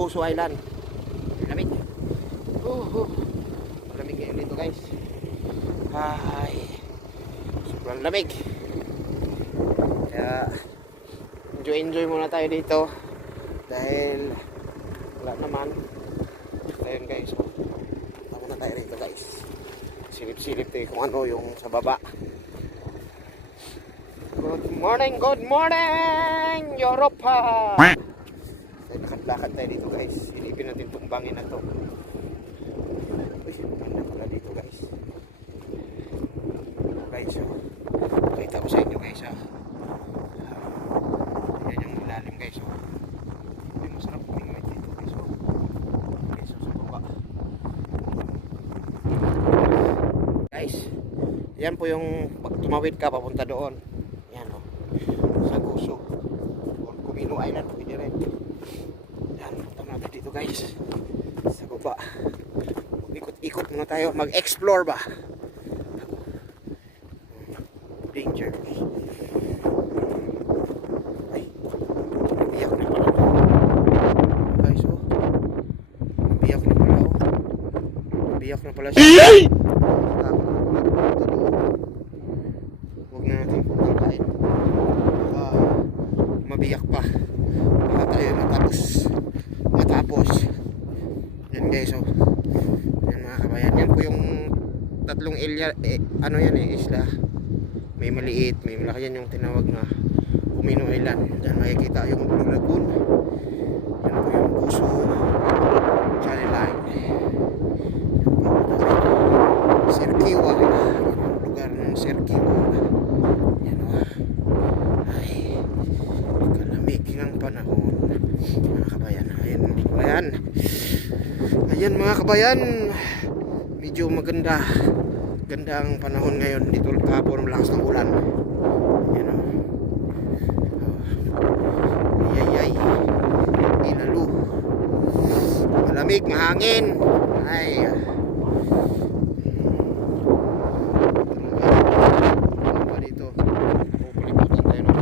Poso Island. Lamig. Lamig ngayon dito guys. Ay, sobrang lamig. Kaya enjoy muna tayo dito dahil wala naman. Ayun guys, tama na tayo dito guys. Silip-silip tayo kung ano yung sa baba. Good morning Europa. Lakad tayo dito guys. Silipin natin itong bangin na to. Uy, ganda pala dito guys. Guys, pakita ko sa inyo guys. Yan yung ilalim guys. Ay, masarap kumingwit dito guys. Guys, sa baba. Guys, yan po yung pag tumawid ka papunta doon. Yan o. Sa Guso. Kumino Island. Pwede rin. Yan, punta natin dito guys. Sa baba. Ikot muna tayo. Mag-explore ba? Danger. Ay, nabiyak na pala. Guys, oh. Nabiyak na pala, oh. Nabiyak na pala siya. Huwag na natin pagkain. Mabiyak pa. Baka tayo matapos. Yan guys, oh. Yan mga kabayan. Yan po yung tatlong area, ano yan isla. May maliit, may malaki. Yan yung tinawag na Kumino Island. Diyan makikita yung Blue Lagoon. Yan po yung Puso Channel Line. Serkiwa. Yung lugar ng Serkiwa. Yan o. Ay, kalamig ng panahon. Mga kabayan. Ayan mga kabayan. Ayan mga kabayan. Medyo maganda. Ganda ang panahon ngayon dito kahapon, malakas ng ulan. Ayan o. Ay ilalo, malamig, mahangin. Ay dito palibutan tayo ng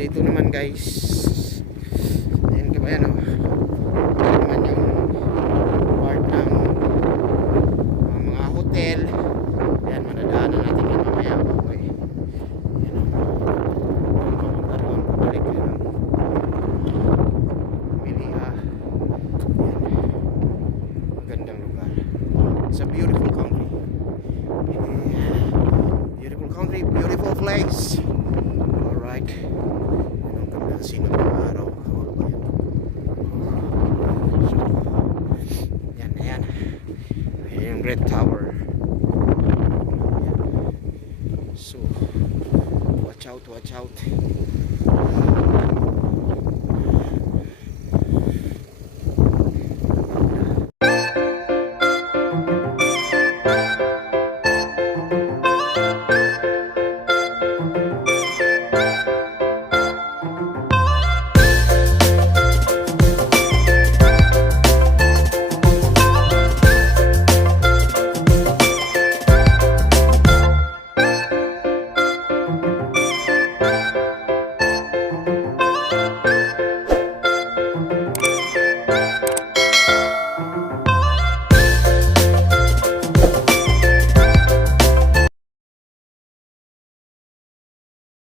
dito naman guys. Ayan kabayan o. Ito naman yung part ng mga hotel. Ayan, madadaanan natin yung mamaya. Okay. Ayan o. Papunta doon, pabalik yun. Miliha. Ayan. Magandang lugar. It's a beautiful country. Beautiful country, beautiful place. Alright. Sino ng araw yan yung Red Tower. So watch out